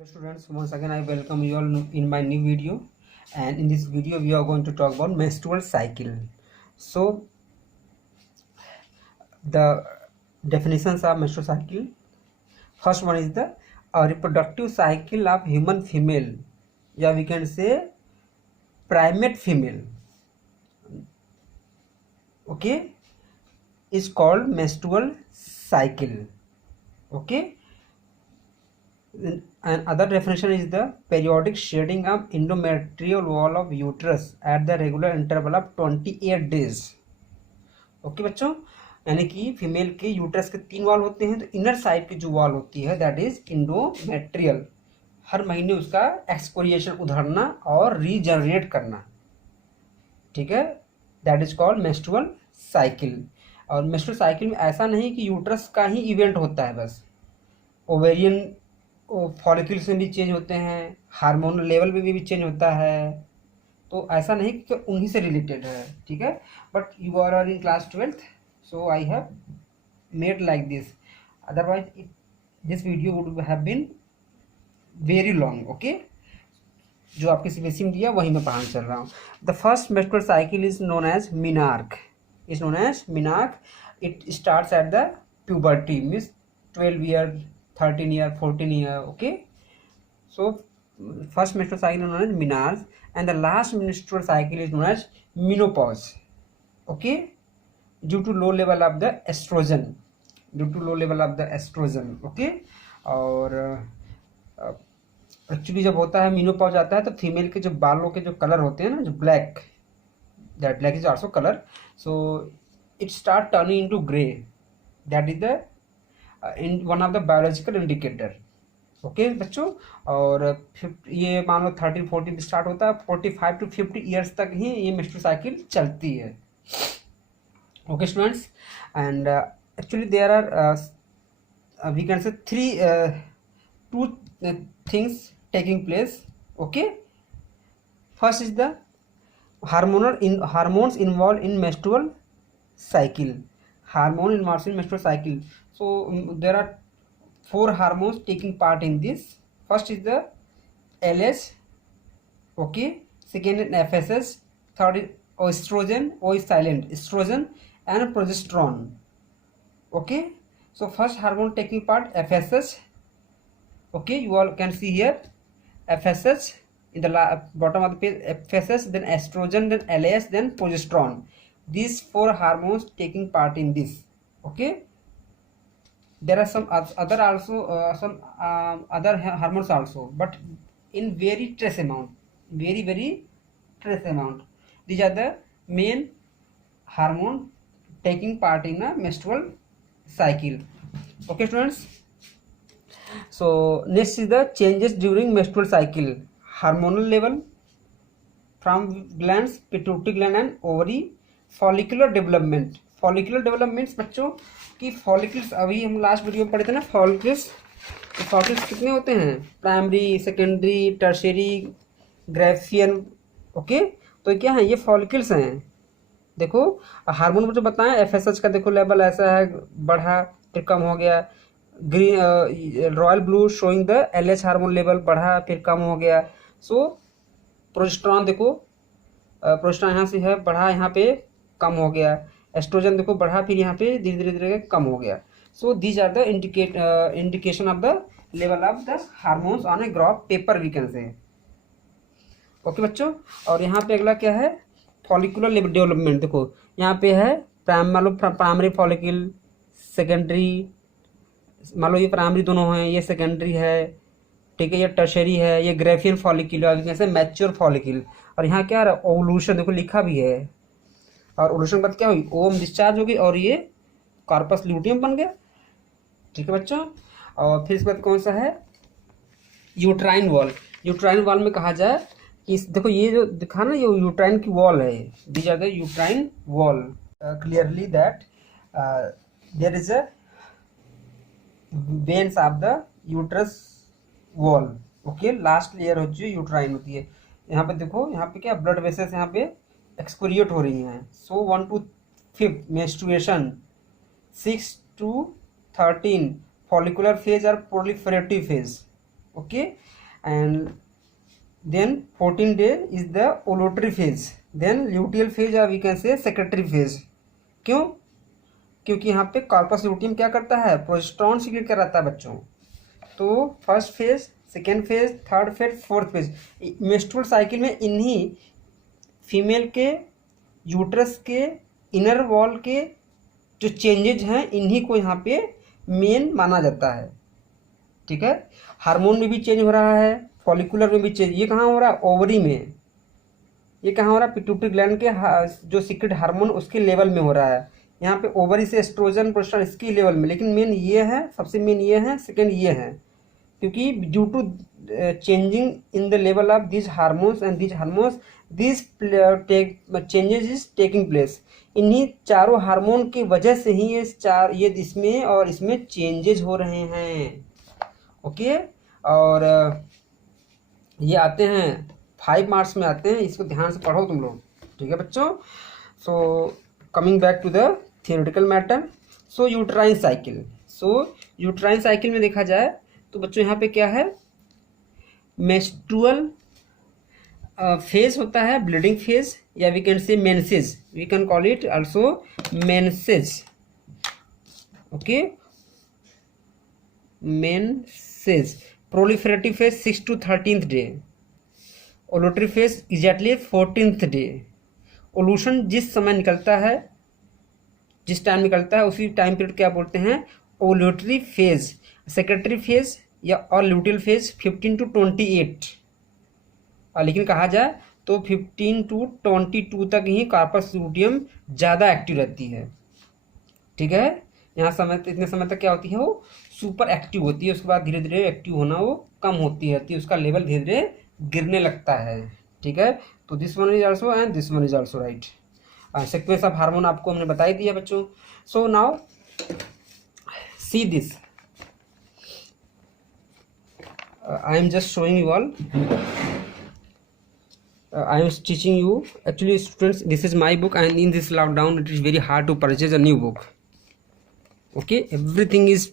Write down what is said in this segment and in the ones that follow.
Hello students, once again I welcome you all in my new video, and in this video we are going to talk about menstrual cycle. So the definitions of menstrual cycle. First one is the reproductive cycle of human female, yeah, we can say primate female, okay, is called menstrual cycle, okay. And other definition is the periodic shedding of endometrial wall of uterus at the regular interval of 28 days. Okay बच्चों, यानी कि female के uterus के 3 wall होते हैं, तो inner side की जो वॉल होती है दैट इज इंडोमेट्रियल, हर महीने उसका एक्सकोरिएशन उधड़ना और रीजनरेट करना, ठीक है, that is called menstrual cycle. और मेंस्ट्रुअल साइकिल में ऐसा नहीं कि यूट्रस का ही इवेंट होता है, बस ओवेरियन फॉलिकल्स में भी चेंज होते हैं, हार्मोनल लेवल में भी चेंज होता है, तो ऐसा नहीं कि उन्हीं से रिलेटेड है, ठीक है. But you are in class 12th, so I have made like this, otherwise this video would have been very long, okay. जो आपके सीबीएसई में दिया वही मैं पढ़ाने चल रहा हूँ. The first menstrual cycle is known as menarche, it starts at the puberty, means 12 year, 13 year, 14 year, okay. So first menstrual cycle is known as menarche, and the last menstrual cycle is known as menopause, okay, due to low level of the estrogen, okay. और actually जब होता है menopause आता है तो female के जो बालों के जो कलर होते हैं ना, जो black, that black is also colour, so it start turning into grey, that is the in one of the biological indicator, okay बच्चों. और ये मान लो 13-14 में स्टार्ट होता है, 45 to 50 ईयर्स तक ही ये मेंस्ट्रुअल साइकिल चलती है, okay students. And actually there are we can say two things taking place, okay. First is the hormones involved in menstrual cycle. So there are 4 hormones taking part in this. First is the LH, okay. Second is FSH. Third is estrogen, O is silent, estrogen and progesterone, okay. So first hormone taking part FSH, okay, you all can see here FSH in the bottom of the page, FSH, then estrogen, then LH, then progesterone. These 4 hormones taking part in this, okay. There are some other also other hormones also, but in very trace amount, very trace amount. These are the main hormone taking part in a menstrual cycle, okay students. So next is the changes during menstrual cycle. Hormonal level from glands, pituitary gland and ovary. Follicular developments बच्चों की follicles, अभी हम last video में पढ़े थे ना, follicles कितने होते हैं, primary, secondary, tertiary, Graafian, okay. तो क्या है, ये फॉलिकल्स हैं. देखो हार्मोन मुझे बताएं, एफएसएच का देखो लेवल ऐसा है, बढ़ा फिर कम हो गया. Green royal blue showing the LH hormone level, बढ़ा फिर कम हो गया. सो प्रोजेस्टेरॉन देखो, प्रोजेस्टेरॉन यहाँ से है, बढ़ा यहाँ पे कम हो गया. एस्ट्रोजन देखो बढ़ा फिर यहाँ पे धीरे धीरे कम हो गया. So these are the indication of the level of the hormones on a graph paper, we can say, okay बच्चों. और यहाँ पे अगला क्या है, फॉलिकुलर डेवलपमेंट. देखो यहाँ पे है मान लो प्राइमरी फॉलिकल, सेकेंडरी, मान लो ये प्राइमरी दोनों हैं, ये सेकेंडरी है, ठीक है, ये टर्शरी है, ये ग्रेफियन फॉलिकल है, जैसे मैच्योर फॉलिकल. और यहाँ क्या है, ओवल्यूशन देखो लिखा भी है, और ओवल्यूशन के बाद क्या हुई, ओवम डिस्चार्ज होगी और ये कॉर्पस ल्यूटियम बन गया, ठीक है बच्चों. और फिर इसके बाद कौन सा है, यूट्राइन वॉल में कहा जाए कि देखो ये जो दिखा ना, ये यूट्राइन की वॉल है, these are the uterine wall. Clearly that there is a veins of the uterus wall, okay. Last layer हो जो यूट्राइन होती है, यहाँ पे देखो, यहाँ पे क्या ब्लड वेसल्स यहाँ पे एक्सक्रिएट हो रही हैं. So 1 to 5 menstruation, 6 to 13 follicular phase और proliferative phase, okay, and then 14 day is the ovulatory phase, then luteal phase or we can say secretory phase. क्यों? क्योंकि यहाँ पे कॉर्पस लूटियम क्या करता है, प्रोजेस्टेरॉन सीक्रेट कराता है बच्चों. तो first phase, second phase, third phase, fourth phase, menstrual cycle में इन्हीं फीमेल के यूट्रस के इनर वॉल के जो चेंजेज हैं इन्हीं को यहाँ पे मेन माना जाता है. ठीक है, हार्मोन में भी चेंज हो रहा है, फॉलिकुलर में भी चेंज. ये कहाँ हो रहा है, ओवरी में. ये कहाँ हो रहा है, पिट्यूटरी ग्लैंड के जो सीक्रेट हार्मोन उसके लेवल में हो रहा है. यहाँ पे ओवरी से एस्ट्रोजन प्रोस्टेरोन इसकी लेवल में. लेकिन मेन ये है, सबसे मेन ये है, सेकेंड ये है, क्योंकि due to changing in the level of this hormones and this hormones this changes is taking place. इन्हीं चारों हार्मोन की वजह से ही ये इसमें और इसमें चेंजेस हो रहे हैं. ओके, और ये आते हैं 5 मार्क्स में आते हैं, इसको ध्यान से पढ़ो तुम लोग. ठीक है बच्चों. So coming back to the theoretical matter. So uterine cycle. So uterine cycle में देखा जाए तो बच्चों यहाँ पे क्या है, मेंस्ट्रुअल फेज होता है, ब्लीडिंग फेज, या we can say menses, we can call it also menses. Okay, menses. Proliferative phase 6 to 13th day. Ovulatory phase exactly 14th day. Ovulation जिस समय निकलता है, जिस टाइम निकलता है उसी टाइम पीरियड क्या बोलते हैं, ओवुलेटरी फेज. सेक्रेटरी फेज या और ल्यूटियल फेज 15 to 28. लेकिन कहा जाए तो 15 to 22 तक ही कार्पस ल्यूटियम ज़्यादा एक्टिव रहती है. ठीक है, यहाँ समय इतने समय तक क्या होती है, वो सुपर एक्टिव होती है. उसके बाद धीरे धीरे एक्टिव होना वो कम होती रहती है, उसका लेवल धीरे धीरे गिरने लगता है. ठीक है, तो this one is also and this one is also right. Sequence of hormone आपको हमने बता ही दिया बच्चों. So now see this. I am just showing you all. I am teaching you. Actually, students, this is my book, and in this lockdown, it is very hard to purchase a new book. Okay, everything is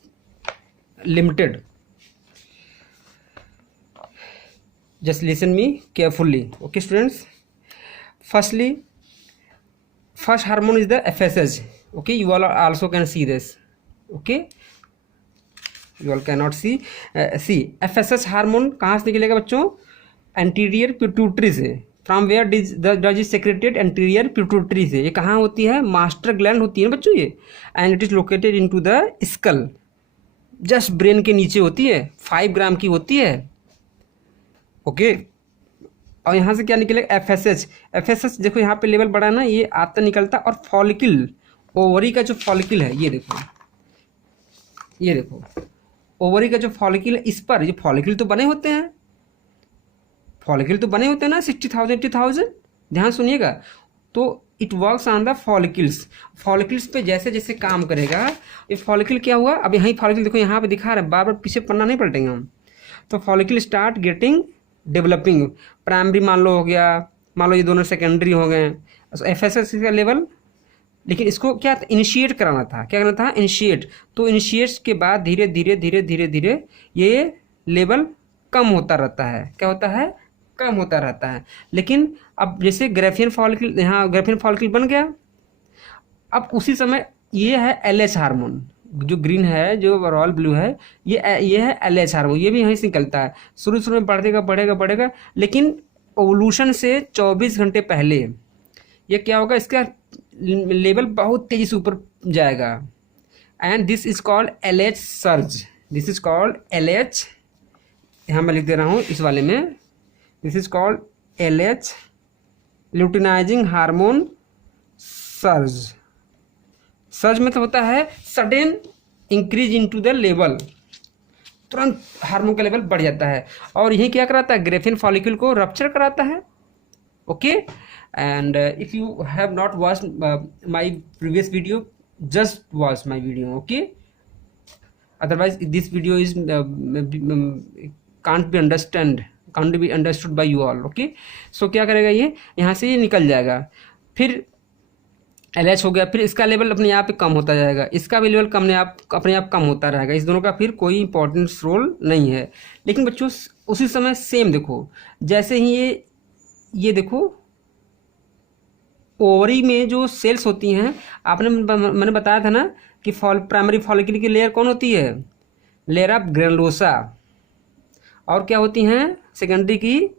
limited. Just listen me carefully. Okay, students. Firstly, first hormone is the FSH. Okay, you all also can see this. Okay. You all cannot see. See, FSH hormone कहाँ से निकलेगा बच्चों, anterior pituitary से. From where does is secreted, anterior pituitary से. ये कहाँ होती है, मास्टर ग्लैंड होती है ना बच्चों ये. And it is located into the skull, just brain के नीचे होती है, 5 ग्राम की होती है. ओके, और यहाँ से क्या निकलेगा, FSH. FSH देखो यहाँ पे लेवल बढ़ा है ना, ये आता निकलता. और फॉलिकल, ओवरी का जो फॉलिकल है, ये देखो, ये देखो ओवरी का जो फॉलिकल है, इस पर ये फॉलिकल तो बने होते हैं, फॉलिकल तो बने होते हैं ना 60,000 80,000. ध्यान सुनिएगा. तो it works on the follicles. Follicles पे जैसे जैसे काम करेगा, ये फॉलिकल क्या हुआ, अब यहाँ फॉलिकल देखो यहाँ पे दिखा रहा है, बार बार पीछे पन्ना नहीं पलटेंगे हम. तो follicle start getting developing. Primary मान लो हो गया, मान लो ये दोनों सेकेंडरी हो गए. FSH का लेवल, लेकिन इसको क्या इनिशिएट कराना था, क्या करना था, इनिशिएट. तो इनिशिएट के बाद धीरे धीरे धीरे धीरे धीरे ये लेवल कम होता रहता है. क्या होता है, कम होता रहता है. लेकिन अब जैसे ग्रेफियन फॉलिकल, यहाँ ग्रेफियन फॉलिकल बन गया, अब उसी समय ये है LH हार्मोन, जो ग्रीन है, जो रॉयल ब्लू है, ये है LH हार्मोन. ये भी यहीं से निकलता है. शुरू शुरू में बढ़ेगा बढ़ेगा बढ़ेगा, लेकिन ओवुलेशन से 24 घंटे पहले ये क्या होगा, इसका लेवल बहुत तेजी से ऊपर जाएगा. And this is called LH surge. This is called LH, यहाँ मैं लिख दे रहा हूँ इस वाले में, this is called LH luteinizing hormone surge. Surge में तो होता है sudden increase into the level, तुरंत हार्मोन का लेवल बढ़ जाता है. और यही क्या कराता है, ग्रेफिन फॉलिकल को रप्चर कराता है. Okay, and if you have not watched my previous video, just watch my video. Okay, otherwise this video is can't be understood by you all. Okay, so क्या करेगा, ये यहाँ से ये निकल जाएगा. फिर LH हो गया, फिर इसका लेवल अपने आप कम होता जाएगा, इसका भी लेवल अपने आप कम होता रहेगा, इस दोनों का फिर कोई इंपॉर्टेंस रोल नहीं है। लेकिन बच्चों उसी समय सेम देखो, जैसे ही ये देखो ओवरी में जो सेल्स होती हैं, मैंने बताया था ना कि प्राइमरी फॉलिकल की लेयर कौन होती है, लेयर ऑफ ग्रेनुलोसा, और क्या होती हैं सेकेंडरी की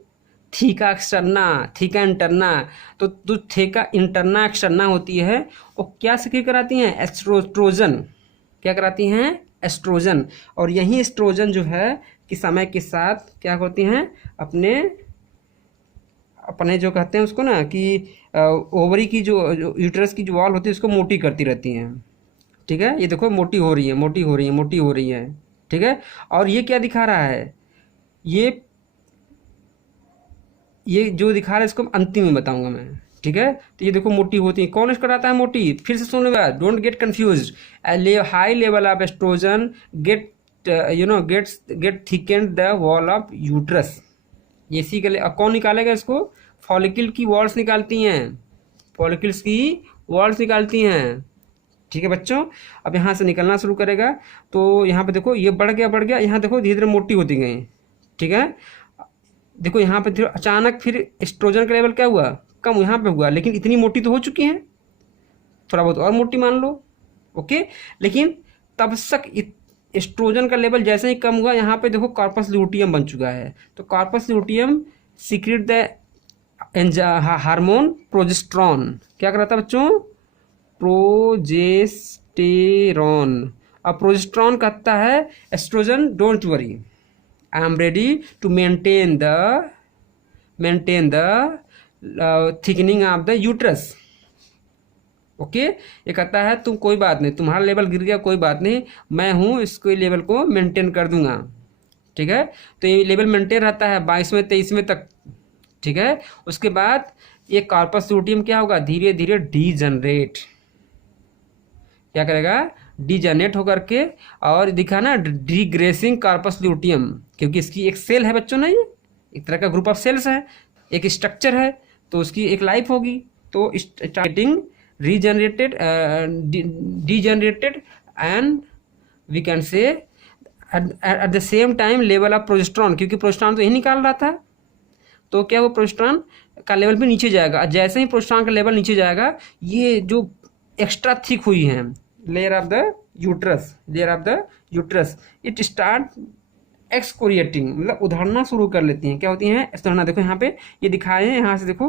थीका एक्सटर्ना, थीका इंटरना। तो जो थीका इंटरना एक्सटर्ना होती है वो क्या सिक्रीट कराती हैं, एस्ट्रोजन, क्या कराती हैं, एस्ट्रोजन। और यही एस्ट्रोजन जो है कि समय के साथ क्या होती हैं, अपने जो कहते हैं उसको ना कि ओवरी की जो यूट्रस की जो वॉल होती है उसको मोटी करती रहती हैं, ठीक है। ये देखो मोटी हो रही है, मोटी हो रही है, मोटी हो रही है, ठीक है। और ये क्या दिखा रहा है, ये जो दिखा रहा है इसको अंतिम में बताऊंगा मैं, ठीक है। तो ये देखो मोटी होती है, कौन कराता है मोटी, फिर से सुनिएगा, don't get confuse. High level of estrogen get get thickened the wall of uterus. ये इसी के लिए कौन निकालेगा इसको, फॉलिकल की वॉल्स निकालती हैं, फॉलिकल्स की वॉल्स निकालती हैं, ठीक है बच्चों। अब यहाँ से निकलना शुरू करेगा, तो यहाँ पे देखो ये बढ़ गया, यहाँ देखो धीरे धीरे मोटी होती गई, ठीक है। देखो यहाँ पे अचानक फिर एस्ट्रोजन का लेवल क्या हुआ, कम यहाँ पे हुआ, लेकिन इतनी मोटी तो हो चुकी हैं, थोड़ा बहुत और मोटी मान लो, ओके। लेकिन तब तक एस्ट्रोजन का लेवल जैसे ही कम हुआ, यहाँ पे देखो कॉर्पस ल्यूटियम बन चुका है, तो corpus luteum secrete the hormone progesterone, क्या कराता है बच्चों, प्रोजेस्टेरॉन। अब प्रोजेस्टेरॉन कहता है estrogen don't worry, I am ready to maintain the thickening of the uterus, okay. ये कहता है तुम कोई बात नहीं, तुम्हारा लेवल गिर गया कोई बात नहीं, मैं हूँ इसको लेवल को मेंटेन कर दूंगा, ठीक है। तो ये लेवल मेंटेन रहता है 22वें 23वें तक, ठीक है। उसके बाद ये कॉर्पस ल्यूटियम क्या होगा, धीरे धीरे डीजनरेट, क्या करेगा, डीजनरेट होकर के, और दिखा ना डिग्रेसिंग कॉर्पस ल्यूटियम, क्योंकि इसकी एक सेल है बच्चों ना, ये एक तरह का ग्रुप ऑफ सेल्स है, एक स्ट्रक्चर है, तो उसकी एक लाइफ होगी। तो starting regenerated degenerated and we can say at the same time level of progesterone, क्योंकि प्रोजेस्टेरॉन तो यही निकाल रहा था, तो क्या वो प्रोजेस्टेरॉन का लेवल भी नीचे जाएगा। जैसे ही प्रोजेस्टेरॉन का लेवल नीचे जाएगा, ये जो एक्स्ट्रा थिक हुई है layer of the uterus it start excoriating, मतलब उधड़ना शुरू कर लेती हैं, क्या होती हैं, उधड़ना। देखो यहाँ पे ये दिखाए हैं, यहाँ से देखो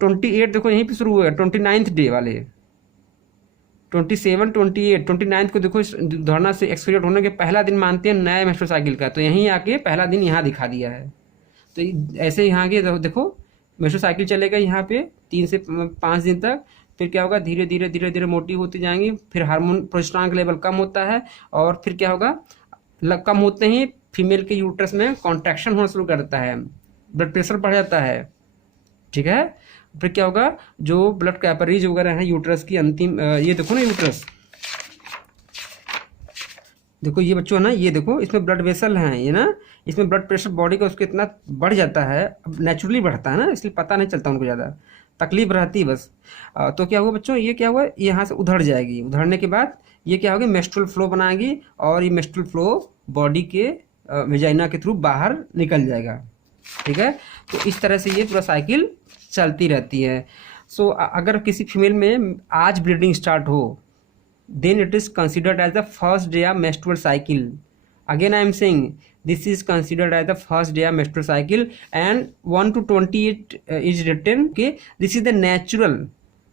28 देखो यहीं पे शुरू हुआ, 29th डे वाले, 27, 28, 29 को देखो उधड़ना से एक्सकोरिएट होने के पहला दिन मानते हैं नया मेंस्ट्रुअल साइकिल का, तो यहीं आके पहला दिन यहाँ दिखा दिया है। तो ऐसे यहाँ के देखो मेंस्ट्रुअल साइकिल चलेगा यहाँ पे 3 से 5 दिन तक, फिर क्या होगा, धीरे धीरे मोटी होती जाएंगी, फिर हार्मोन प्रोजेस्टेरॉन का लेवल कम होता है, और फिर क्या होगा, कम होते ही फीमेल के यूट्रस में कॉन्ट्रैक्शन होना शुरू करता है, ब्लड प्रेशर बढ़ जाता है, ठीक है। फिर क्या होगा, जो ब्लड कैपरीज वगैरह है यूट्रस की अंतिम, ये देखो ना यूट्रस, देखो ये बच्चों है ना, ये देखो इसमें ब्लड वेसल हैं, ये ना इसमें ब्लड प्रेशर बॉडी का उसके इतना बढ़ जाता है, अब नेचुरली बढ़ता है ना, इसलिए पता नहीं चलता उनको, ज़्यादा तकलीफ रहती बस। तो क्या हुआ बच्चों, ये क्या हुआ, यहाँ से उधड़ जाएगी, उधड़ने के बाद ये क्या होगी, मेंस्ट्रुअल फ्लो बनाएगी, और ये मेंस्ट्रुअल फ्लो बॉडी के वेजाइना के थ्रू बाहर निकल जाएगा, ठीक है। तो इस तरह से ये पूरा साइकिल चलती रहती है। सो अगर किसी फीमेल में आज ब्लीडिंग स्टार्ट हो, then it is considered as the first day of menstrual cycle. Again I am saying this is considered as the first day of menstrual cycle, and 1 to 28 is written, okay. This is the natural,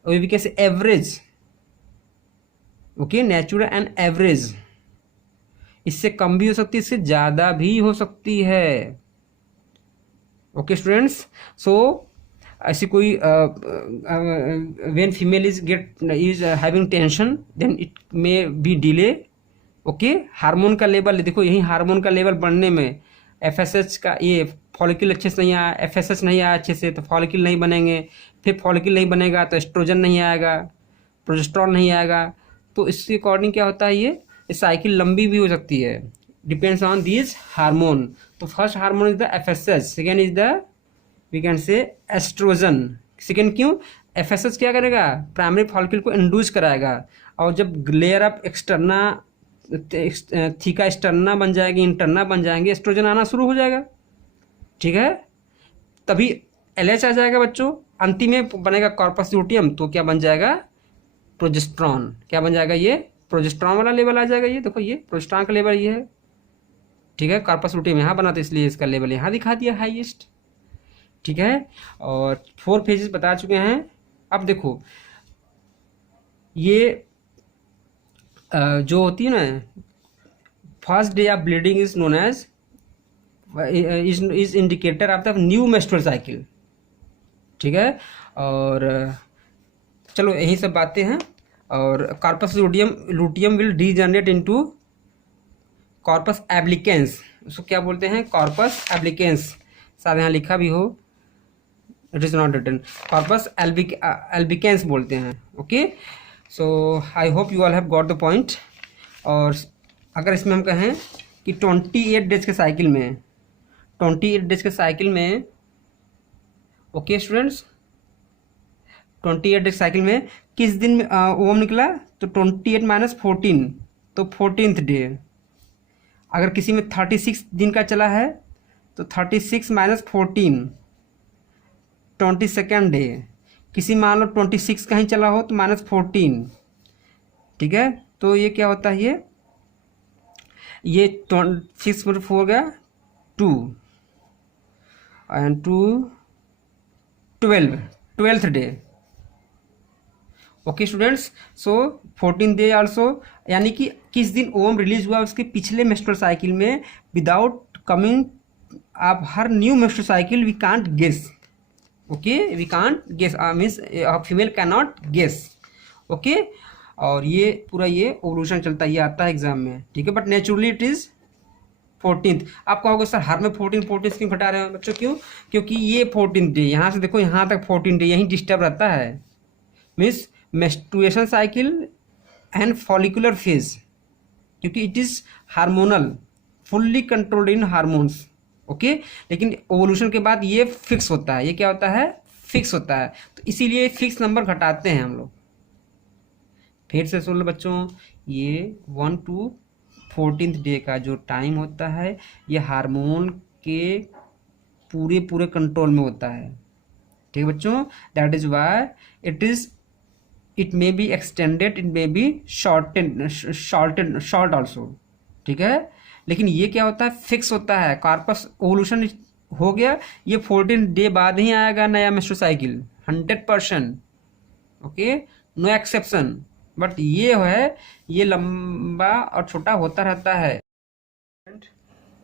or we can say average, okay, natural and average। इससे कम भी हो सकती है, इससे ज़्यादा भी हो सकती है, ओके स्टूडेंट्स। सो ऐसी कोई when female is having tension, then it may be delay, okay. Hormone का लेवल देखो, यही हार्मोन का लेवल बढ़ने में एफएसएच का, ये फॉलिकल अच्छे से नहीं आया, एफएसएच नहीं आया अच्छे से, तो फॉलिकल नहीं बनेंगे, फिर फॉलिकल नहीं बनेगा तो एस्ट्रोजन नहीं आएगा, प्रोजेस्टेरॉन नहीं आएगा। तो इसके अकॉर्डिंग क्या होता है, ये साइकिल लंबी भी हो सकती है, डिपेंड्स ऑन दिस हार्मोन। तो first hormone is the FSH, second is the we can say estrogen. Second क्यों, एफएसएस क्या करेगा, प्राइमरी फॉलिकल को इंड्यूस कराएगा, और जब layer of externa theca externa बन जाएगी, इंटरना बन जाएंगे, एस्ट्रोजन आना शुरू हो जाएगा, ठीक है, तभी एलएच आ जाएगा बच्चों। अंतिम में बनेगा कॉर्पस ल्यूटियम, तो क्या बन जाएगा, प्रोजेस्ट्रॉन। क्या बन जाएगा, ये प्रोजेस्ट्रॉन वाला लेवल आ जाएगा। ये देखो, ये प्रोजेस्ट्रॉन का लेवल ये है, ठीक है। कॉर्पस ल्यूटियम यहाँ बना, तो इसलिए इसका लेवल यहाँ दिखा दिया हाईएस्ट, ठीक है। और 4 फेजेस बता चुके हैं। अब देखो, ये जो होती है ना, first day of bleeding is known as is indicator of the new menstrual cycle, ठीक है। और चलो यही सब बातें हैं। और corpus luteum will degenerate into corpus albicans. उसको क्या बोलते हैं, कॉर्पस एब्लिकेंस, शायद यहाँ लिखा भी हो, it is not written, corpus albicans बोलते हैं, okay. So I hope you all have got the point. और अगर इसमें हम कहें कि 28 डेज के साइकिल में, 28 डेज के साइकिल में, ओके स्टूडेंट्स, 28 डेज साइकिल में किस दिन ओम निकला, तो 28 माइनस 14, तो 14th डे। अगर किसी में 36 दिन का चला है तो 36 माइनस 14, 22nd डे। किसी मान लो 26 का ही चला हो तो माइनस 14, ठीक है। तो ये क्या होता है, ये 6/4 गया 2 and 2 12th day, okay students. So 14th day also, यानी कि किस दिन ओम रिलीज हुआ उसके पिछले मेंस्ट्रुअल साइकिल में, विदाउट कमिंग आप हर new menstrual cycle we can't guess, okay, we can't guess, means female can not guess, okay. और ये पूरा ये ओवल्यूशन चलता ये आता है एग्जाम में, ठीक है। But naturally it is 14th। आप कहोगे सर हर में 14 क्यों घटा रहे हो बच्चों, क्यों, क्योंकि ये 14th डे, यहाँ से देखो यहाँ तक 14 डे यहीं डिस्टर्ब रहता है, means menstruation cycle and follicular phase, क्योंकि it is hormonal, fully controlled in hormones, okay. लेकिन ओवल्यूशन के बाद ये फिक्स होता है, ये क्या होता है, फिक्स होता है, तो इसीलिए फिक्स नंबर घटाते हैं हम लोग। फिर से सुन लो बच्चों, ये 1 to 14th डे का जो टाइम होता है, ये हार्मोन के पूरे कंट्रोल में होता है, ठीक है बच्चों। That is why it may be extended, it may B short also, ठीक है। लेकिन ये क्या होता है, फिक्स होता है। कार्पस ओवल्यूशन हो गया, ये 14 डे बाद ही आएगा नया menstrual cycle, 100%, okay, no exception. But ये है, ये लंबा और छोटा होता रहता है।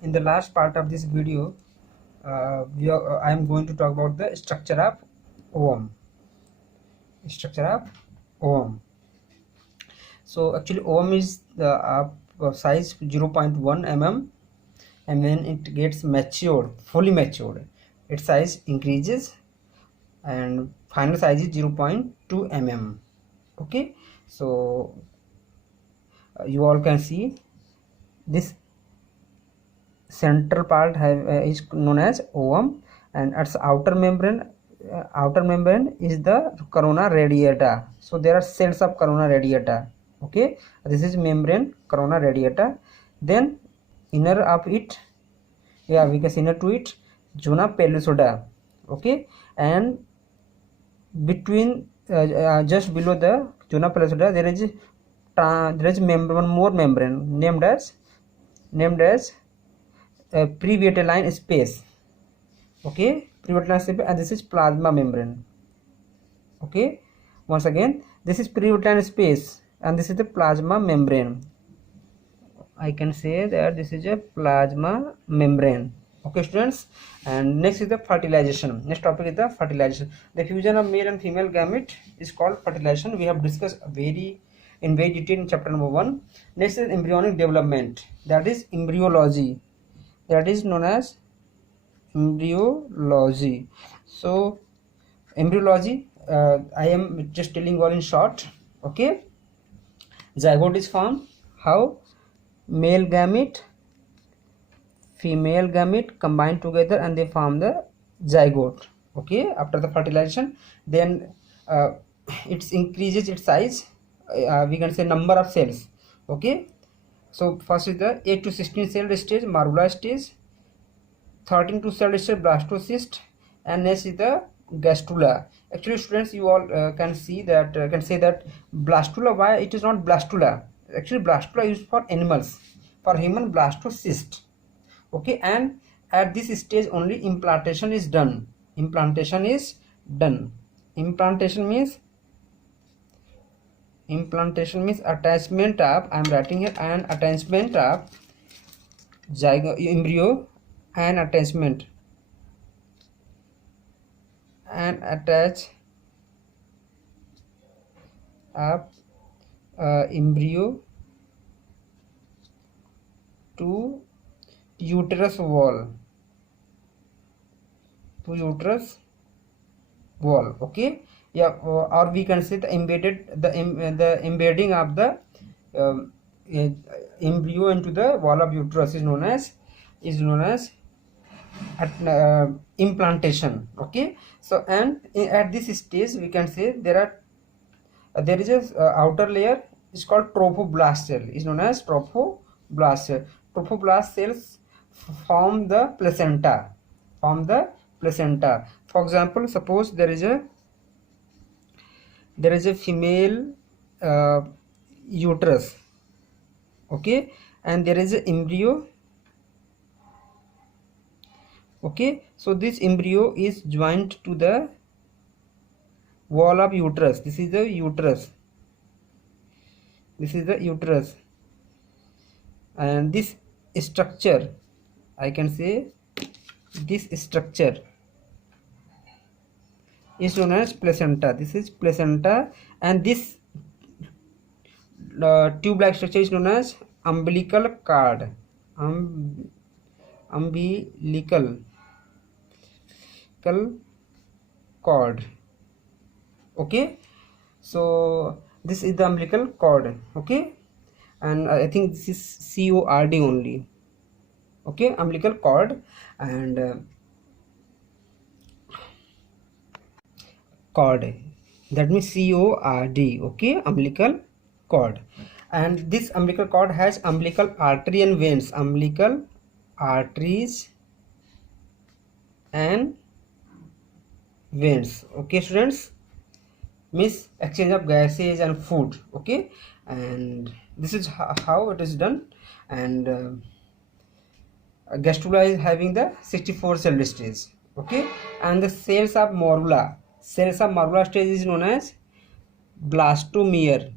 In the last part of this video I am going to talk about the structure of ohm, structure of ohm. So actually ohm is the size 0.1 mm, and when it gets matured, fully matured, its size increases and final size is 0.2 mm, okay. So you all can see this central part is known as ohm, and its outer membrane is the corona radiata. So there are cells of corona radiata, okay. This is membrane corona radiata. Then inner of it, yeah, we can see inner to it zona pellucida, okay. And between just below the zona pellucida there is one more membrane named as previtelline space, okay, previtelline space, and this is plasma membrane, okay. Once again, this is previtelline space and this is the plasma membrane. I can say that this is a plasma membrane, okay students. And next is the fertilization. Next topic is the fertilization. The fusion of male and female gamete is called fertilization. We have discussed in very detail in chapter number 1. Next is embryonic development, that is embryology, that is known as embryology. So embryology, I am just telling all in short, okay. Zygote is formed. How? Male gamete, female gamete combine together and they form the zygote, okay. After the fertilization, then uh, it increases its size, we can say number of cells. Okay, so first is the 8 to 16 cell stage, Marula stage, 13 to cell stage, blastocyst, and next is the gastrula. Actually students, you all can see that can say that blastula, why it is not blastula? Actually blastula is for animals, for human blastocyst. Okay, and at this stage only implantation is done. Implantation is done. Implantation means attachment of, I am writing here, an attachment of embryo, and attachment and attach of embryo to uterus wall, okay. Yeah, or we can say the embedding of the uh, embryo into the wall of uterus is known as implantation. Okay, so and at this stage we can say there is a outer layer is called trophoblast cell, is known as trophoblast cell. Trophoblast cells form the placenta, for example, suppose there is a female uterus, okay, and there is an embryo. Okay, so this embryo is joined to the wall of uterus. This is the uterus, and this structure, I can say this structure is known as placenta. This is placenta, and this tube-like structure is known as umbilical cord. Umbilical cord. Okay, so this is the umbilical cord. Okay, and I think this is CORD only. Okay, umbilical cord, and cord, that means CORD. Okay, umbilical cord, and this umbilical cord has umbilical artery and veins, umbilical arteries and veins. Okay students, means exchange of gases and food. Okay, and this is how it is done. And gastrula is having the 64 cell stage. Okay, and the cells of morula stage is known as blastomere.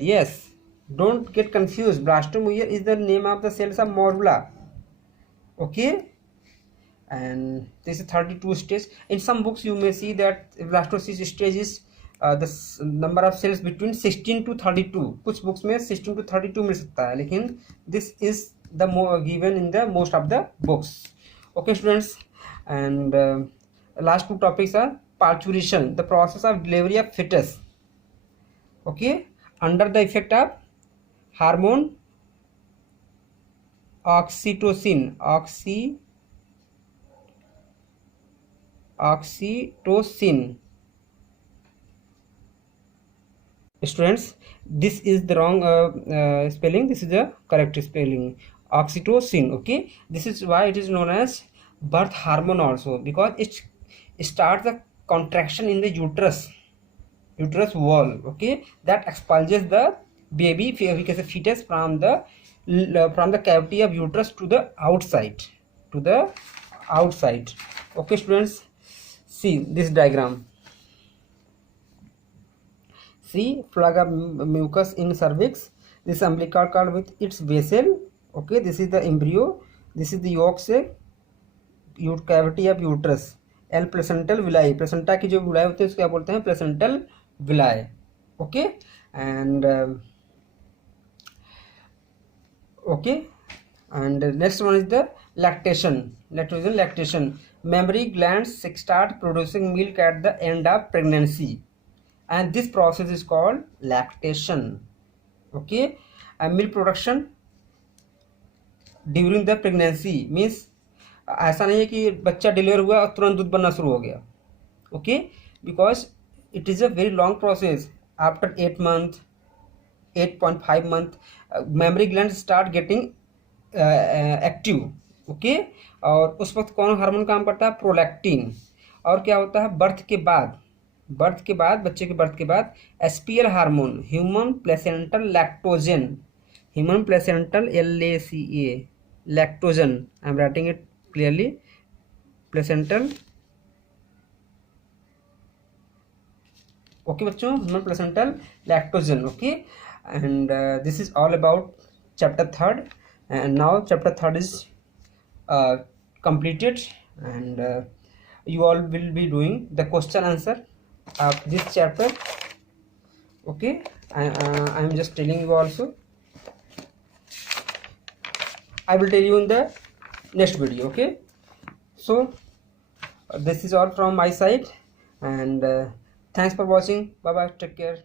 Yes, don't get confused, blastomere is the name of the cells of morula. Okay, and this is 32 stage. In some books you may see that blastocyst stage is the number of cells between 16 to 32. कुछ books में 16 to 32 मिल सकता है, लेकिन this is the more given in the most of the books. Okay students, and last two topics are parturition, the process of delivery of fetus. Okay, under the effect of hormone oxytocin. Students, this is the wrong spelling, this is the correct spelling, oxytocin. Okay, this is why it is known as birth hormone also, because it starts the contraction in the uterus wall. Okay, that expulses the baby, we can say fetus, from the cavity of uterus to the outside. Okay students, see this diagram. See, plug of mucus in cervix, this umbilical cord with its vessel. Okay, this is the embryo, this is the yolk sac, cavity of uterus, L placental villi. Placenta की जो विलाय होते हैं उसको क्या बोलते हैं? Placental विलाय. Okay, and okay, and next one is the lactation. Mammary glands start producing milk at the end of pregnancy, and this process is called lactation. Okay, and milk production during the pregnancy means ऐसा नहीं है कि बच्चा deliver हुआ और तुरंत दूध बनना शुरू हो गया, okay, because it is a very long process. After 8 month, 8.5 month, memory gland start getting active, okay. और उस वक्त कौन हार्मोन काम करता है? प्रोलैक्टिन. और क्या होता है बर्थ के बाद बच्चे के बर्थ के बाद SPL hormone, human placental lactogen, human placental LACA lactogen, I am writing it clearly, placental, okay बच्चों, human placental lactogen, okay. And this is all about chapter third. And now chapter third is completed, and you all will be doing the question answer of this chapter, okay. I am just telling you also, I will tell you in the next video, okay. So this is all from my side, and thanks for watching. Bye bye, take care.